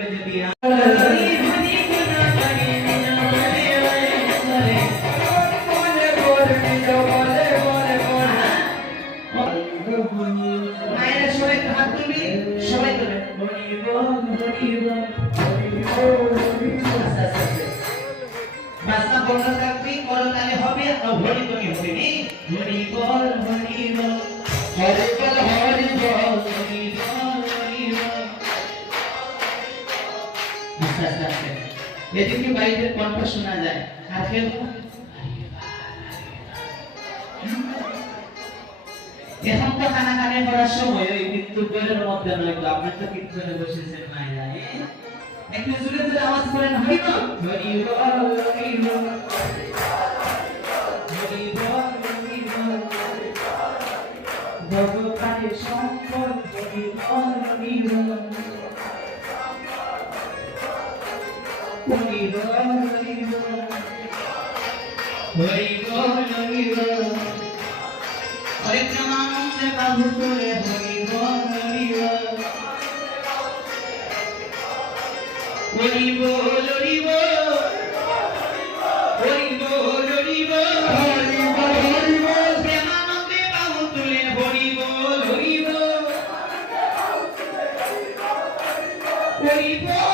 করবে যদি মায়ের সবাই হাত তুলবি, সবাই তুলবে। বাসনা বন্ধ থাকবি, করতালে হবে আর হরি তুমি হবে নি। হরি বল হরি বল হরি বল হরি বল হরি বল হরি বল। আস্তে আস্তে আস্তে এদিকে বাইরে কণ্ঠ শোনা যায়। আর খেলবো এখন তো খানা খানে করার সময় ওই কীর্তনের মধ্যে নয় তো, আপনি তো কীর্তনে বসেছেন না যায় একটু জোরে জোরে আওয়াজ করেন হরি বল হরি বল হরি বল হরি বল হরি বল ভগবানের সম্পদ হরি বল হরি বল হরি বল হরি বল হরি বল হরি বল হরে প্রেমানন্দে বাবু তোরে হরি বল হরি বল হরি বল হরি বল হরি বল হরি বল হরি বল হরি বল প্রেমানন্দে বাবু তোরে হরি বল হরি বল হরি বল